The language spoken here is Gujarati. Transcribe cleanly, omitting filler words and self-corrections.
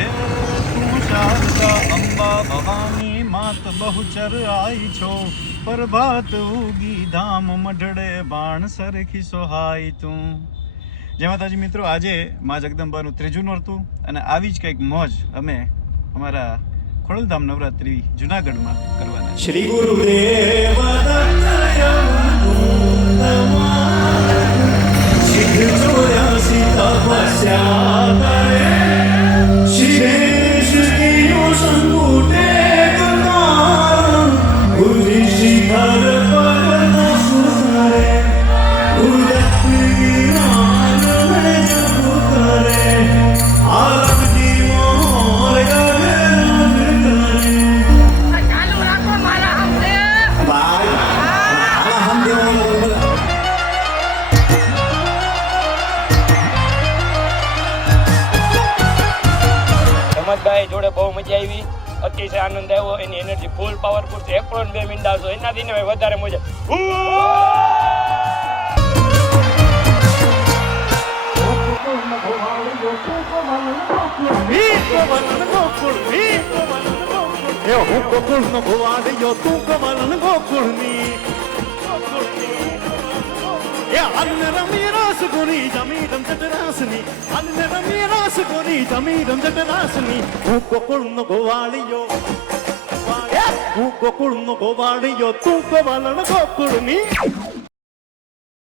હે તું શારદા અંબા ભવાની માત બહુચર આઈ છો, પ્રભાત ઉગી ધામ મઢડે બાણ સરખી સોહાઈ તું. જય માતાજી મિત્રો, આજે મા જગદંબાનું ત્રીજું નોરતું અને આવી જ કંઈક મોજ અમે અમારા ખોડલધામ નવરાત્રી જુનાગઢમાં કરવાના. શ્રી ગુરુદેવ જોડે બહુ મજા આવી, અતિશય આનંદ આવ્યો. એની એનર્જી ફૂલ પાવરફુલ છે. 1 2 મિનિટ આવશો એનાથી ને વધારે મજા. હું ગોકુળ નો ભુવાડ્યો તું કમલ ગોકુળની અન્ન રમી રાસ ગોરી જમી રમઝટ રાસની, અન્ન રમી રાસ ગોરી જમી રમઝટ રાસની. હું ગોકુળ નો ગોવાળિયો, હું ગોકુળ નો ગોવાળિયો તું કમલ ગોકુળની.